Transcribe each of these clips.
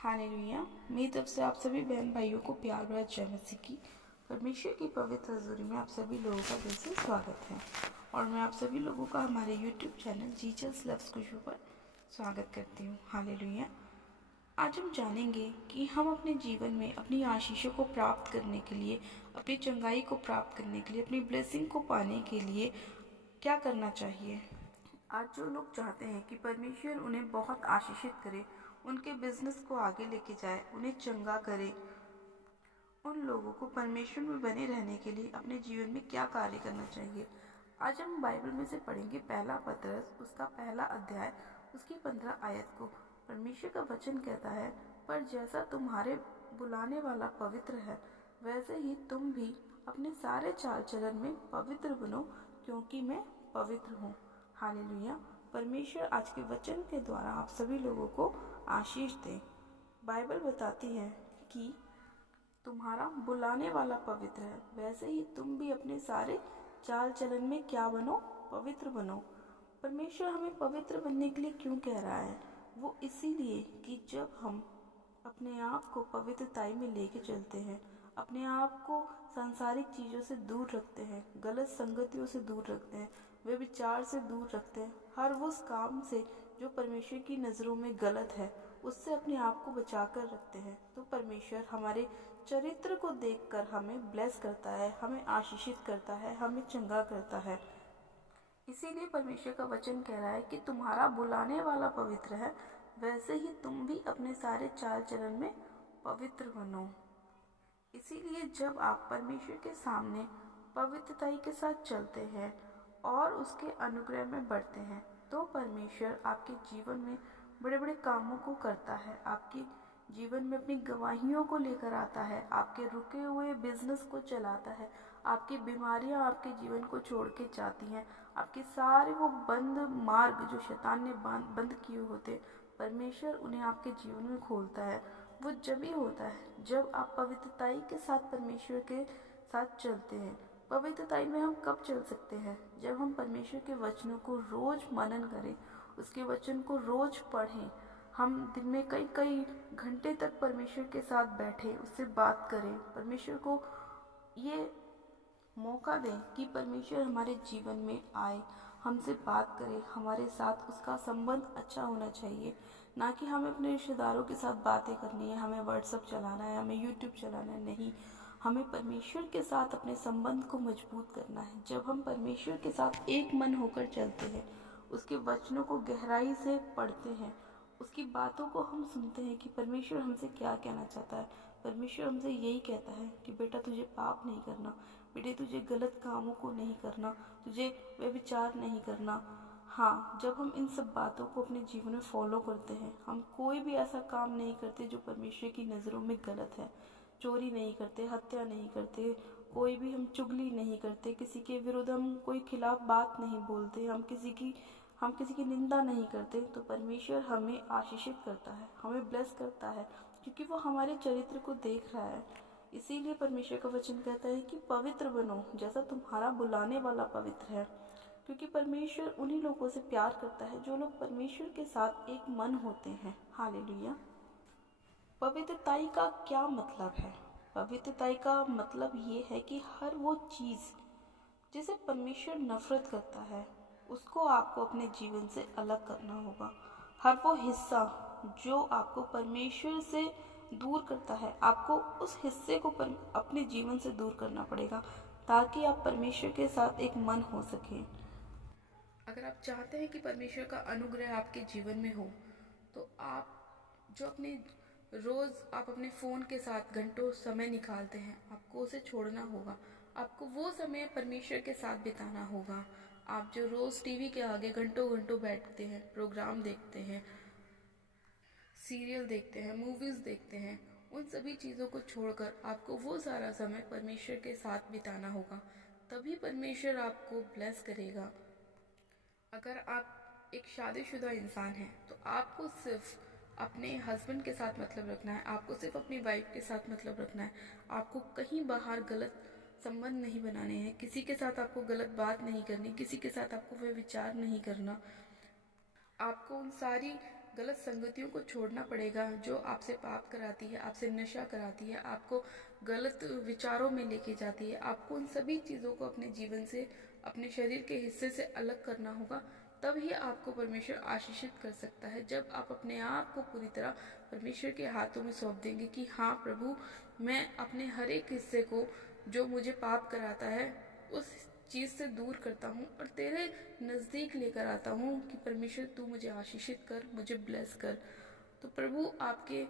Hallelujah. मेरी तरफ से आप सभी बहन भाइयों को प्यार भरा जय मसीह की। परमेश्वर की पवित्र हजूरी में आप सभी लोगों का दिल से स्वागत है और मैं आप सभी लोगों का हमारे यूट्यूब चैनल जीसस लव्स खुशबू पर स्वागत करती हूँ। हालेलुया। आज हम जानेंगे कि हम अपने जीवन में अपनी आशीषों को प्राप्त करने के लिए, अपनी चंगाई को प्राप्त करने के लिए, अपनी ब्लेसिंग को पाने के लिए क्या करना चाहिए। आज जो लोग चाहते हैं कि परमेश्वर उन्हें बहुत आशीषित करे, उनके बिजनेस को आगे लेके जाए, उन्हें चंगा करे, उन लोगों को परमेश्वर में बने रहने के लिए अपने जीवन में क्या कार्य करना चाहिए। आज हम बाइबल में से पढ़ेंगे पहला पतरस उसका पहला अध्याय उसकी 15 आयत को। परमेश्वर का वचन कहता है, पर जैसा तुम्हारे बुलाने वाला पवित्र है, वैसे ही तुम भी अपने सारे चाल चलन में पवित्र बनो, क्योंकि मैं पवित्र हूँ। हालेलुया। परमेश्वर आज के वचन के द्वारा आप सभी लोगों को आशीष दे। बाइबल बताती है कि तुम्हारा बुलाने वाला पवित्र है, वैसे ही तुम भी अपने सारे चाल चलन में क्या बनो, पवित्र बनो। परमेश्वर हमें पवित्र बनने के लिए क्यों कह रहा है? वो इसीलिए कि जब हम अपने आप को पवित्रताई में लेके चलते हैं, अपने आप को सांसारिक चीज़ों से दूर रखते हैं, गलत संगतियों से दूर रखते हैं, वे विचार से दूर रखते हैं, हर वो काम से जो परमेश्वर की नज़रों में गलत है, उससे अपने आप को बचा कर रखते हैं, तो परमेश्वर हमारे चरित्र को देखकर हमें ब्लेस करता है, हमें आशीषित करता है, हमें चंगा करता है। इसीलिए परमेश्वर का वचन कह रहा है कि तुम्हारा बुलाने वाला पवित्र है, वैसे ही तुम भी अपने सारे चाल चलन में पवित्र बनो। इसीलिए जब आप परमेश्वर के सामने पवित्रताई के साथ चलते हैं और उसके अनुग्रह में बढ़ते हैं, तो परमेश्वर आपके जीवन में बड़े बड़े कामों को करता है, आपके जीवन में अपनी गवाहियों को लेकर आता है, आपके रुके हुए बिजनेस को चलाता है, आपकी बीमारियां आपके जीवन को छोड़ के जाती हैं, आपके सारे वो बंद मार्ग जो शैतान ने बंद किए होते, परमेश्वर उन्हें आपके जीवन में खोलता है। वो जब ही होता है जब आप पवित्रताई के साथ परमेश्वर के साथ चलते हैं। पवित्रताई में हम कब चल सकते हैं? जब हम परमेश्वर के वचनों को रोज मनन करें, उसके वचन को रोज पढ़ें, हम दिन में कई कई घंटे तक परमेश्वर के साथ बैठे, उससे बात करें, परमेश्वर को ये मौका दें कि परमेश्वर हमारे जीवन में आए, हमसे बात करे, हमारे साथ उसका संबंध अच्छा होना चाहिए। ना कि हमें अपने रिश्तेदारों के साथ बातें करनी है, हमें व्हाट्सएप चलाना है, हमें यूट्यूब चलाना है, नहीं, हमें परमेश्वर के साथ अपने संबंध को मजबूत करना है। जब हम परमेश्वर के साथ एक मन होकर चलते हैं, उसके वचनों को गहराई से पढ़ते हैं, उसकी बातों को हम सुनते हैं कि परमेश्वर हमसे क्या कहना चाहता है। परमेश्वर हमसे यही कहता है कि बेटा तुझे पाप नहीं करना, बेटे तुझे गलत कामों को नहीं करना, तुझे व्यभिचार नहीं करना। हाँ, जब हम इन सब बातों को अपने जीवन में फॉलो करते हैं, हम कोई भी ऐसा काम नहीं करते जो परमेश्वर की नज़रों में गलत है। चोरी नहीं करते, हत्या नहीं करते, कोई भी हम चुगली नहीं करते, किसी के विरुद्ध हम कोई खिलाफ बात नहीं बोलते, हम किसी की निंदा नहीं करते, तो परमेश्वर हमें आशीषित करता है, हमें ब्लेस करता है, क्योंकि वो हमारे चरित्र को देख रहा है। इसीलिए परमेश्वर का वचन कहता है कि पवित्र बनो जैसा तुम्हारा बुलाने वाला पवित्र है, क्योंकि परमेश्वर उन्हीं लोगों से प्यार करता है जो लोग परमेश्वर के साथ एक मन होते हैं। हालेलुया। पवित्रताई का क्या मतलब है? पवित्रताई का मतलब ये है कि हर वो चीज़ जिसे परमेश्वर नफरत करता है, उसको आपको अपने जीवन से अलग करना होगा। हर वो हिस्सा जो आपको परमेश्वर से दूर करता है, आपको उस हिस्से को अपने जीवन से दूर करना पड़ेगा, ताकि आप परमेश्वर के साथ एक मन हो सके। अगर आप चाहते हैं कि परमेश्वर का अनुग्रह आपके जीवन में हो, तो आप जो आप अपने फ़ोन के साथ घंटों समय निकालते हैं, आपको उसे छोड़ना होगा। आपको वो समय परमेश्वर के साथ बिताना होगा। आप जो रोज़ टीवी के आगे घंटों घंटों बैठते हैं, प्रोग्राम देखते हैं, सीरियल देखते हैं, मूवीज़ देखते हैं, उन सभी चीज़ों को छोड़कर आपको वो सारा समय परमेश्वर के साथ बिताना होगा। तभी परमेश्वर आपको ब्लेस करेगा। अगर आप एक शादीशुदा इंसान हैं, तो आपको सिर्फ अपने हस्बैंड के साथ मतलब रखना है, आपको सिर्फ अपनी वाइफ के साथ मतलब रखना है। आपको कहीं बाहर गलत संबंध नहीं बनाने हैं, किसी के साथ आपको गलत बात नहीं करनी, किसी के साथ आपको व्यभिचार नहीं करना। आपको उन सारी गलत संगतियों को छोड़ना पड़ेगा जो आपसे पाप कराती है, आपसे नशा कराती है, आपको गलत विचारों में लेके जाती है। आपको उन सभी चीज़ों को अपने जीवन से, अपने शरीर के हिस्से से अलग करना होगा। तब ही आपको परमेश्वर आशीषित कर सकता है, जब आप अपने आप को पूरी तरह परमेश्वर के हाथों में सौंप देंगे कि हाँ प्रभु, मैं अपने हर एक हिस्से को जो मुझे पाप कराता है उस चीज़ से दूर करता हूँ और तेरे नज़दीक लेकर आता हूँ कि परमेश्वर तू मुझे आशीषित कर, मुझे ब्लेस कर। तो प्रभु आपके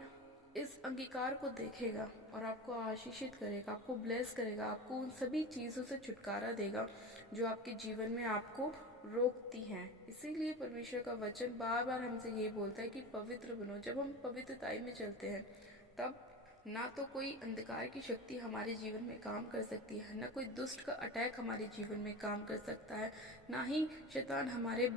इस अंगीकार को देखेगा और आपको आशीषित करेगा, आपको ब्लेस करेगा, आपको उन सभी चीज़ों से छुटकारा देगा जो आपके जीवन में आपको रोकती हैं। इसीलिए परमेश्वर का वचन बार बार हमसे ये बोलता है कि पवित्र बनो। जब हम पवित्रताई में चलते हैं तब ना तो कोई अंधकार की शक्ति हमारे जीवन में काम कर सकती है, ना कोई दुष्ट का अटैक हमारे जीवन में काम कर सकता है, ना ही शैतान हमारे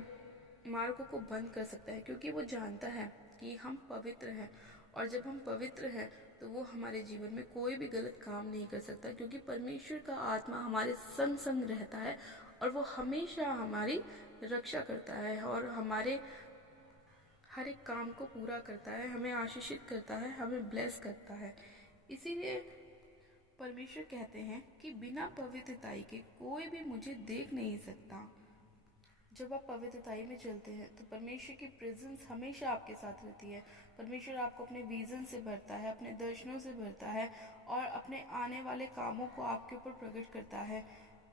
मार्गों को बंद कर सकता है, क्योंकि वो जानता है कि हम पवित्र हैं। और जब हम पवित्र हैं तो वो हमारे जीवन में कोई भी गलत काम नहीं कर सकता, क्योंकि परमेश्वर का आत्मा हमारे संग संग रहता है और वो हमेशा हमारी रक्षा करता है और हमारे हर एक काम को पूरा करता है, हमें आशीषित करता है, हमें ब्लेस करता है। इसीलिए परमेश्वर कहते हैं कि बिना पवित्रताई के कोई भी मुझे देख नहीं सकता। जब आप पवित्रताई में चलते हैं तो परमेश्वर की प्रेजेंस हमेशा आपके साथ रहती है। परमेश्वर आपको अपने विजन से भरता है, अपने दर्शनों से भरता है और अपने आने वाले कामों को आपके ऊपर प्रकट करता है।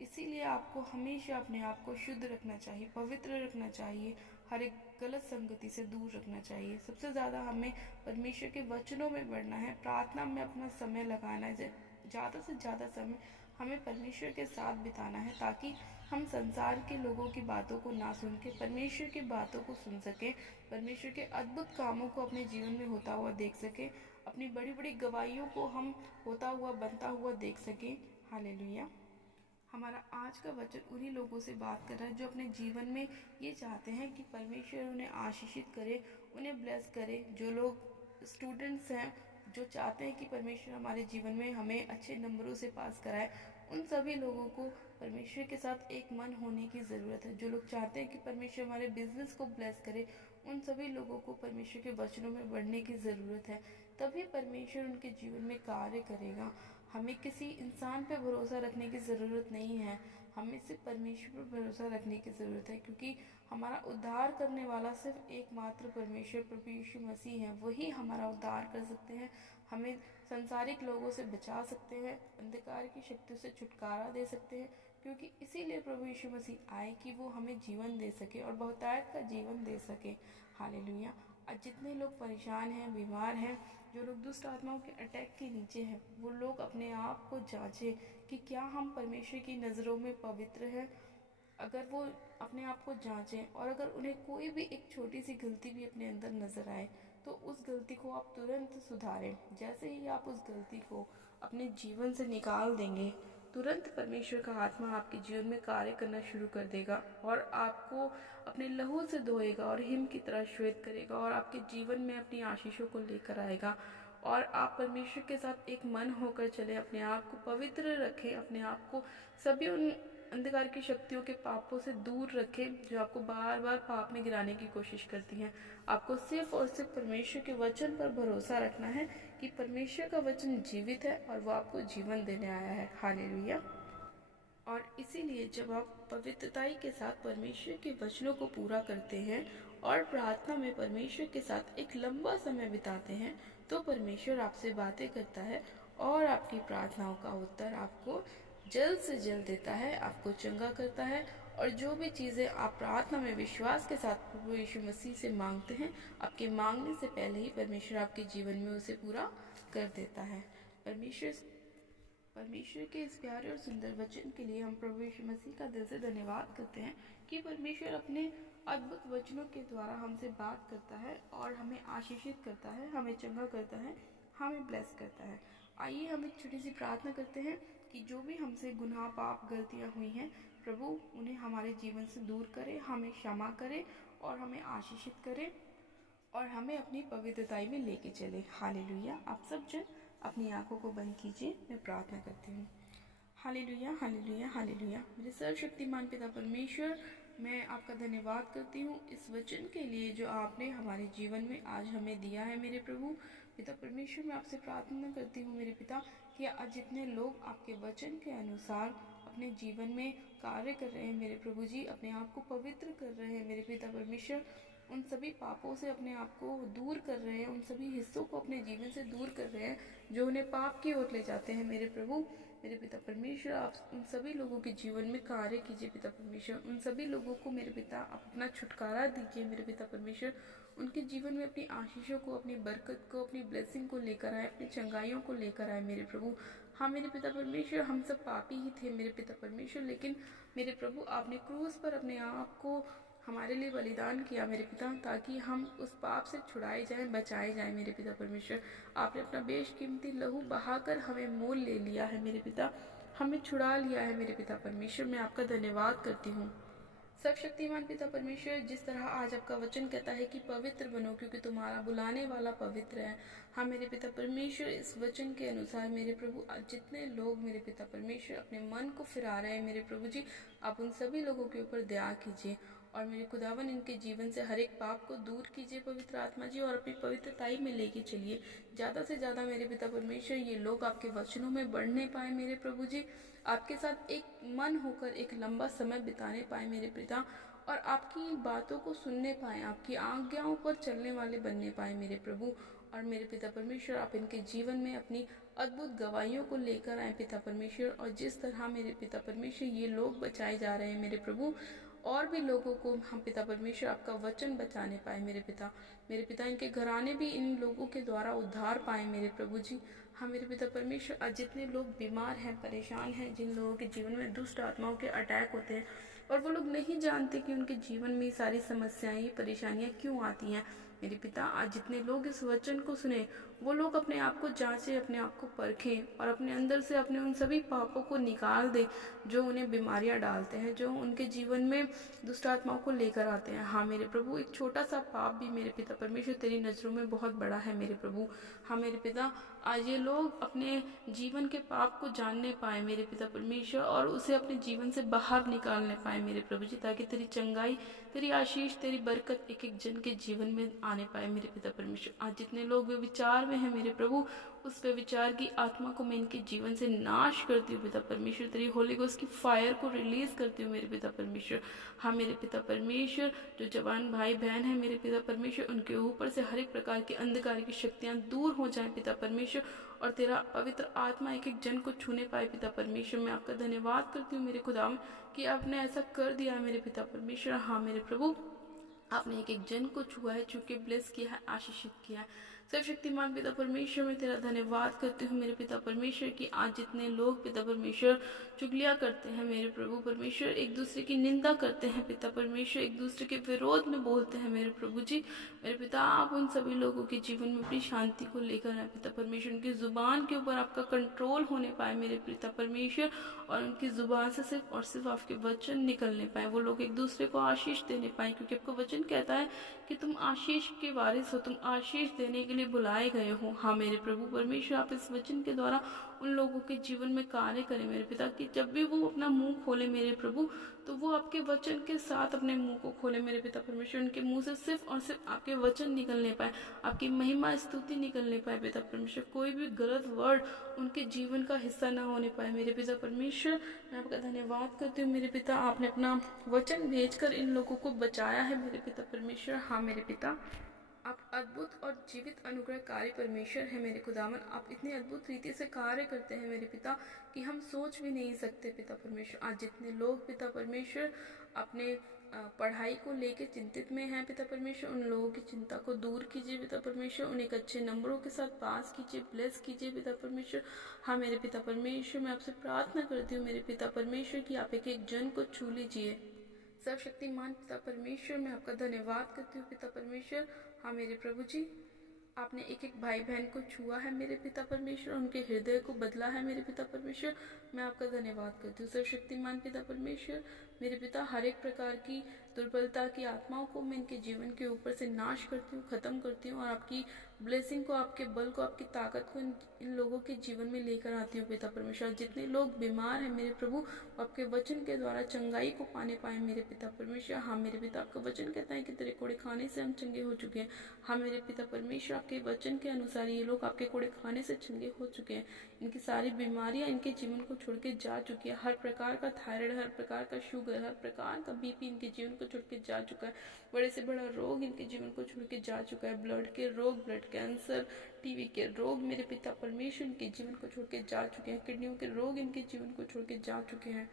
इसीलिए आपको हमेशा अपने आप को शुद्ध रखना चाहिए, पवित्र रखना चाहिए, हर एक गलत संगति से दूर रखना चाहिए। सबसे ज़्यादा हमें परमेश्वर के वचनों में बढ़ना है, प्रार्थना में अपना समय लगाना है, ज़्यादा से ज़्यादा समय हमें परमेश्वर के साथ बिताना है, ताकि हम संसार के लोगों की बातों को ना सुन के परमेश्वर की बातों को सुन सकें, परमेश्वर के अद्भुत कामों को अपने जीवन में होता हुआ देख सकें, अपनी बड़ी बड़ी गवाहियों को हम होता हुआ बनता हुआ देख सकें। हालेलुया। हमारा आज का वचन उन्हीं लोगों से बात कर रहा है जो अपने जीवन में ये चाहते हैं कि परमेश्वर उन्हें आशीषित करे, उन्हें ब्लेस करे। जो लोग स्टूडेंट्स हैं, जो चाहते हैं कि परमेश्वर हमारे जीवन में हमें अच्छे नंबरों से पास कराए, उन सभी लोगों को परमेश्वर के साथ एक मन होने की ज़रूरत है। जो लोग चाहते हैं कि परमेश्वर हमारे बिजनेस को ब्लेस करे, उन सभी लोगों को परमेश्वर के वचनों में बढ़ने की ज़रूरत है। तभी परमेश्वर उनके जीवन में कार्य करेगा। हमें किसी इंसान पर भरोसा रखने की ज़रूरत नहीं है, हमें सिर्फ परमेश्वर पर भरोसा रखने की ज़रूरत है, क्योंकि हमारा उद्धार करने वाला सिर्फ एकमात्र परमेश्वर प्रभु यीशु मसीह है। वही हमारा उद्धार कर सकते हैं, हमें संसारिक लोगों से बचा सकते हैं, अंधकार की शक्तियों से छुटकारा दे सकते हैं, क्योंकि इसीलिए प्रभु यीशु मसीह आए कि वो हमें जीवन दे सके और बहुतायत का जीवन दे सके। हालेलुया। आज जितने लोग परेशान हैं, बीमार हैं, जो लोग दुष्ट आत्माओं के अटैक के नीचे हैं, वो लोग अपने आप को जांचें कि क्या हम परमेश्वर की नज़रों में पवित्र हैं। अगर वो अपने आप को जांचें और अगर उन्हें कोई भी एक छोटी सी गलती भी अपने अंदर नज़र आए तो उस गलती को आप तुरंत सुधारें। जैसे ही आप उस गलती को अपने जीवन से निकाल देंगे, तुरंत परमेश्वर का आत्मा आपके जीवन में कार्य करना शुरू कर देगा और आपको अपने लहू से धोएगा और हिम की तरह श्वेत करेगा और आपके जीवन में अपनी आशीषों को लेकर आएगा। और आप परमेश्वर के साथ एक मन होकर चले, अपने आप को पवित्र रखें, अपने आप को सभी उन अंधकार की शक्तियों के पापों से दूर रखें जो आपको बार बार पाप में गिराने की कोशिश करती हैं। आपको सिर्फ और सिर्फ परमेश्वर के वचन पर भरोसा रखना है कि परमेश्वर का वचन जीवित है और वो आपको जीवन देने आया है। हालेलुया। और इसीलिए जब आप पवित्रताई के साथ परमेश्वर के वचनों को पूरा करते हैं और प्रार्थना में परमेश्वर के साथ एक लंबा समय बिताते हैं, तो परमेश्वर आपसे बातें करता है और आपकी प्रार्थनाओं का उत्तर आपको जल्द से जल्द देता है, आपको चंगा करता है। और जो भी चीज़ें आप प्रार्थना में विश्वास के साथ प्रभु यीशु मसीह से मांगते हैं, आपके मांगने से पहले ही परमेश्वर आपके जीवन में उसे पूरा कर देता है। परमेश्वर के इस प्यारे और सुंदर वचन के लिए हम प्रभु यीशु मसीह का दिल से धन्यवाद करते हैं कि परमेश्वर अपने अद्भुत वचनों के द्वारा हमसे बात करता है और हमें आशीषित करता है, हमें चंगा करता है, हमें ब्लेस करता है। आइए हम एक छोटी सी प्रार्थना करते हैं कि जो भी हमसे गुनाह, पाप, गलतियाँ हुई हैं, प्रभु उन्हें हमारे जीवन से दूर करे, हमें क्षमा करे और हमें आशीषित करे और हमें अपनी पवित्रताई में लेके चले। हालेलुया। आप सब जन अपनी आंखों को बंद कीजिए, मैं प्रार्थना करती हूँ। Hallelujah, hallelujah, hallelujah. मेरे सर्वशक्तिमान पिता परमेश्वर, मैं आपका धन्यवाद करती हूँ इस वचन के लिए जो आपने हमारे जीवन में आज हमें दिया है मेरे प्रभु। पिता परमेश्वर, मैं आपसे प्रार्थना करती हूँ मेरे पिता कि आज जितने लोग आपके वचन के अनुसार अपने जीवन में कार्य कर रहे हैं मेरे प्रभु जी, अपने आप को पवित्र कर रहे हैं मेरे पिता परमेश्वर, उन सभी पापों से अपने आप को दूर कर रहे हैं, उन सभी हिस्सों को अपने जीवन से दूर कर रहे हैं जो उन्हें पाप की ओर ले जाते हैं मेरे प्रभु। मेरे पिता परमेश्वर, आप उन सभी लोगों के जीवन में कार्य कीजिए पिता परमेश्वर। उन सभी लोगों को मेरे पिता आप अपना छुटकारा दीजिए मेरे पिता परमेश्वर। उनके जीवन में अपनी आशीषों को, अपनी बरकत को, अपनी ब्लेसिंग को लेकर आए, अपनी चंगाइयों को लेकर आए मेरे प्रभु। हाँ मेरे पिता परमेश्वर, हम सब पापी ही थे मेरे पिता परमेश्वर, लेकिन मेरे प्रभु आपने क्रूस पर अपने आप को हमारे लिए बलिदान किया मेरे पिता, ताकि हम उस पाप से छुड़ाए जाएं, बचाए जाएं मेरे पिता परमेश्वर। आपने अपना बेशकीमती लहू बहाकर हमें मोल ले लिया है मेरे पिता, हमें छुड़ा लिया है मेरे पिता परमेश्वर। मैं आपका धन्यवाद करती हूँ सर्वशक्तिमान पिता परमेश्वर। जिस तरह आज आपका वचन कहता है कि पवित्र बनो क्योंकि तुम्हारा बुलाने वाला पवित्र है। हाँ मेरे पिता परमेश्वर, इस वचन के अनुसार मेरे प्रभु आज जितने लोग मेरे पिता परमेश्वर अपने मन को फिरा रहे हैं मेरे प्रभु जी, आप उन सभी लोगों के ऊपर दया कीजिए और मेरे खुदावन इनके जीवन से हर एक पाप को दूर कीजिए पवित्र आत्मा जी, और अपनी पवित्रताई में लेके चलिए। ज़्यादा से ज़्यादा मेरे पिता परमेश्वर ये लोग आपके वचनों में बढ़ने पाए मेरे प्रभु जी, आपके साथ एक मन होकर एक लंबा समय बिताने पाए मेरे पिता, और आपकी बातों को सुनने पाए, आपकी आज्ञाओं पर चलने वाले बनने पाए मेरे प्रभु। और मेरे पिता परमेश्वर, आप इनके जीवन में अपनी अद्भुत गवाहियों को लेकर आए पिता परमेश्वर, और जिस तरह मेरे पिता परमेश्वर ये लोग बचाए जा रहे हैं मेरे प्रभु, और भी लोगों को हम पिता परमेश्वर आपका वचन बचाने पाए मेरे पिता। मेरे पिता, इनके घराने भी इन लोगों के द्वारा उद्धार पाए मेरे प्रभु जी। हाँ मेरे पिता परमेश्वर, आज जितने लोग बीमार हैं, परेशान हैं, जिन लोगों के जीवन में दुष्ट आत्माओं के अटैक होते हैं और वो लोग नहीं जानते कि उनके जीवन में सारी समस्याएं, परेशानियां क्यों आती हैं, मेरे पिता आज जितने लोग इस वचन को सुने वो लोग अपने आप को जांचें, अपने आप को परखें और अपने अंदर से अपने उन सभी पापों को निकाल दे जो उन्हें बीमारियां डालते हैं, जो उनके जीवन में दुष्ट आत्माओं को लेकर आते हैं। हाँ मेरे प्रभु, एक छोटा सा पाप भी मेरे पिता परमेश्वर तेरी नज़रों में बहुत बड़ा है मेरे प्रभु। हाँ मेरे पिता, आज ये लोग अपने जीवन के पाप को जानने पाए मेरे पिता परमेश्वर और उसे अपने जीवन से बाहर निकालने पाए मेरे प्रभु जी, ताकि तेरी चंगाई, तेरी आशीष, तेरी बरकत एक एक जन के जीवन में आने पाए मेरे पिता परमेश्वर। आज जितने लोग वे विचार में हैं मेरे प्रभु, उस व्यभिचार की आत्मा को मैं इनके जीवन से नाश करती हूँ पिता परमेश्वर, तेरी होली गोस्ट की फायर को रिलीज करती हूँ मेरे पिता परमेश्वर। हाँ मेरे पिता परमेश्वर, जो जवान भाई बहन है मेरे पिता परमेश्वर, उनके ऊपर से हर एक प्रकार की अंधकार की शक्तियाँ दूर हो जाएं पिता परमेश्वर, और तेरा पवित्र आत्मा एक एक जन को छूने पाए पिता परमेश्वर। मैं आपका धन्यवाद करती हूँ मेरे खुदावन कि आपने ऐसा कर दिया मेरे पिता परमेश्वर। हाँ मेरे प्रभु, आपने एक एक जन को छुआ है, छू के ब्लेस किया है, आशीषित किया है। सर्वशक्तिमान पिता परमेश्वर, मैं तेरा धन्यवाद करती हूँ मेरे पिता परमेश्वर कि आज जितने लोग पिता परमेश्वर चुगलियाँ करते हैं मेरे प्रभु परमेश्वर, एक दूसरे की निंदा करते हैं पिता परमेश्वर, एक दूसरे के विरोध में बोलते हैं मेरे प्रभु जी, मेरे पिता आप उन सभी लोगों के जीवन में अपनी शांति को लेकर आए पिता परमेश्वर, उनकी जुबान के ऊपर आपका कंट्रोल होने पाए मेरे पिता परमेश्वर, और उनकी जुबान से सिर्फ और सिर्फ आपके वचन निकलने पाए, वो लोग एक दूसरे को आशीष देने पाए, क्योंकि आपका वचन कहता है कि तुम आशीष के वारिस हो, तुम आशीष देने के लिए बुलाए गए हो। हाँ मेरे प्रभु परमेश्वर, आप इस वचन के द्वारा उन लोगों के जीवन में कार्य करें मेरे पिता, कि जब भी वो अपना मुंह खोले मेरे प्रभु, तो वो आपके वचन के साथ अपने मुंह को खोले मेरे पिता परमेश्वर, उनके मुंह से सिर्फ और सिर्फ आपके वचन निकलने पाए, आपकी महिमा स्तुति निकलने पाए पिता परमेश्वर, कोई भी गलत वर्ड उनके जीवन का हिस्सा ना होने पाए मेरे पिता परमेश्वर। मैं आपका धन्यवाद करती हूँ मेरे पिता, आपने अपना वचन भेजकर इन लोगों को बचाया है मेरे पिता परमेश्वर। हाँ मेरे पिता, आप अद्भुत और जीवित अनुग्रहकारी परमेश्वर है मेरे खुदावन, आप इतने अद्भुत रीति से कार्य करते हैं मेरे पिता कि हम सोच भी नहीं सकते पिता परमेश्वर। आज जितने लोग पिता परमेश्वर अपने पढ़ाई को लेके चिंतित में हैं पिता परमेश्वर, उन लोगों की चिंता को दूर कीजिए पिता परमेश्वर, उन्हें एक अच्छे नंबरों के साथ पास कीजिए, ब्लेस कीजिए पिता परमेश्वर। हाँ मेरे पिता परमेश्वर, मैं आपसे प्रार्थना करती हूँ मेरे पिता परमेश्वर कि आप एक एक जन को छू लीजिए। सर्वशक्तिमान पिता परमेश्वर, मैं आपका धन्यवाद करती हूँ पिता परमेश्वर। हाँ मेरे प्रभु जी, आपने एक एक भाई बहन को छुआ है मेरे पिता परमेश्वर, उनके हृदय को बदला है मेरे पिता परमेश्वर। मैं आपका धन्यवाद करती हूँ सर्वशक्तिमान पिता परमेश्वर। मेरे पिता, हर एक प्रकार की दुर्बलता की आत्माओं को मैं इनके जीवन के ऊपर से नाश करती हूँ, ख़त्म करती हूँ, और आपकी ब्लेसिंग को, आपके बल को, आपकी ताकत को इन लोगों के जीवन में लेकर आती हूँ पिता परमेश्वर। जितने लोग बीमार हैं मेरे प्रभु, वो आपके वचन के द्वारा चंगाई को पाने पाए मेरे पिता परमेश्वर। हाँ मेरे पिता, आपका वचन कहता है कि तेरे कोड़े खाने से हम चंगे हो चुके हैं। हाँ मेरे पिता परमेश्वर, आपके वचन के अनुसार ये लोग आपके कोड़े खाने से चंगे हो चुके हैं। इनकी सारी बीमारियां इनके जीवन को छोड़ के जा चुकी है। हर प्रकार का थायराइड, हर प्रकार का शुगर, हर प्रकार का बीपी इनके जीवन को छोड़ के जा चुका है। बड़े से बड़ा रोग इनके जीवन को छोड़ के जा चुका है। ब्लड के रोग, ब्लड कैंसर, टीबी के रोग मेरे पिता परमेश्वर इनके जीवन को छोड़ के जा चुके हैं। किडनियों के रोग इनके जीवन को छोड़ के जा चुके हैं।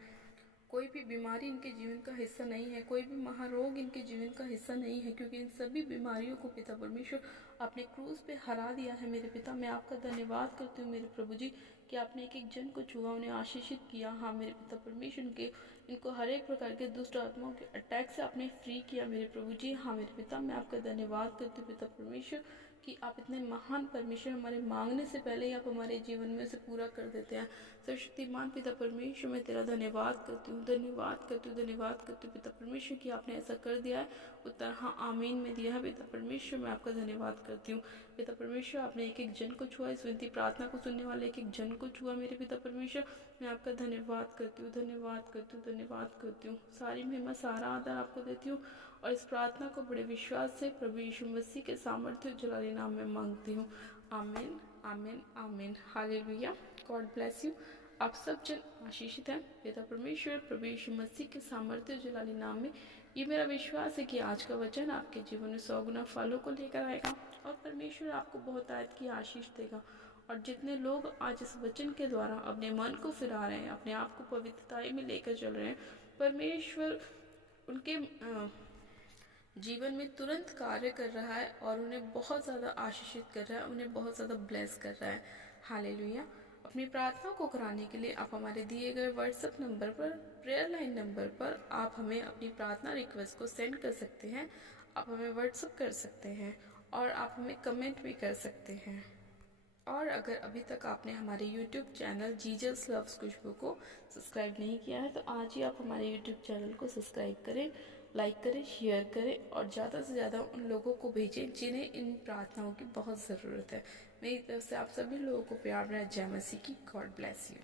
कोई भी बीमारी इनके जीवन का हिस्सा नहीं है, कोई भी महारोग इनके जीवन का हिस्सा नहीं है, क्योंकि इन सभी बीमारियों को पिता परमेश्वर आपने क्रूज पे हरा दिया है मेरे पिता। मैं आपका धन्यवाद करती हूँ मेरे प्रभु जी कि आपने एक एक जन को छुआ, उन्हें आशीषित किया। हाँ मेरे पिता परमेश्वर, इनको हर एक प्रकार के दुष्ट आत्माओं के अटैक से आपने फ्री किया मेरे प्रभु जी। हाँ मेरे पिता, मैं आपका धन्यवाद करती हूँ पिता परमेश्वर कि आप इतने महान परमेश्वर, हमारे मांगने से पहले ही आप हमारे जीवन में उसे पूरा कर देते हैं। सर्वशक्तिमान पिता परमेश्वर, मैं तेरा धन्यवाद करती हूँ, धन्यवाद करती हूँ, धन्यवाद करती हूँ पिता परमेश्वर कि आपने ऐसा कर दिया है। उत्तर हाँ आमीन में दिया है पिता परमेश्वर, मैं आपका धन्यवाद करती हूँ पिता परमेश्वर। आपने एक एक जन को छुआ, इस विनती प्रार्थना को सुनने वाले एक एक जन को छुआ मेरे पिता परमेश्वर। मैं आपका धन्यवाद करती हूँ, धन्यवाद करती हूँ, धन्यवाद करती हूँ। सारी महिमा, सारा आदर आपको देती हूँ, और इस प्रार्थना को बड़े विश्वास से प्रभु यीशु मसीह के सामर्थ्य जलाली नाम में मांगती हूँ। आमीन, आमीन, आमीन। हालेलुया। God bless you. आप सब जन आशीषित हैं पिता परमेश्वर प्रभु यीशु मसीह के सामर्थ्य जलाली नाम में। ये मेरा विश्वास है कि आज का वचन आपके जीवन में 100 गुना फलों को लेकर आएगा, और परमेश्वर आपको बहुत आयत की आशीष देगा। और जितने लोग आज इस वचन के द्वारा अपने मन को फिरा रहे हैं, अपने आप को पवित्रताई में लेकर चल रहे हैं, परमेश्वर उनके जीवन में तुरंत कार्य कर रहा है और उन्हें बहुत ज़्यादा आशीषित कर रहा है, उन्हें बहुत ज़्यादा ब्लेस कर रहा है। हालेलुया। अपनी प्रार्थना को कराने के लिए आप हमारे दिए गए व्हाट्सएप नंबर पर, प्रेयर लाइन नंबर पर आप हमें अपनी प्रार्थना रिक्वेस्ट को सेंड कर सकते हैं। आप हमें व्हाट्सएप कर सकते हैं, और आप हमें कमेंट भी कर सकते हैं। और अगर अभी तक आपने हमारे YouTube चैनल जीजस लव्स खुशबू को सब्सक्राइब नहीं किया है, तो आज ही आप हमारे YouTube चैनल को सब्सक्राइब करें, लाइक करें, शेयर करें, और ज़्यादा से ज़्यादा उन लोगों को भेजें जिन्हें इन प्रार्थनाओं की बहुत ज़रूरत है। मेरी तरफ से आप सभी लोगों को प्यार भरा जय मसीह की। God bless you.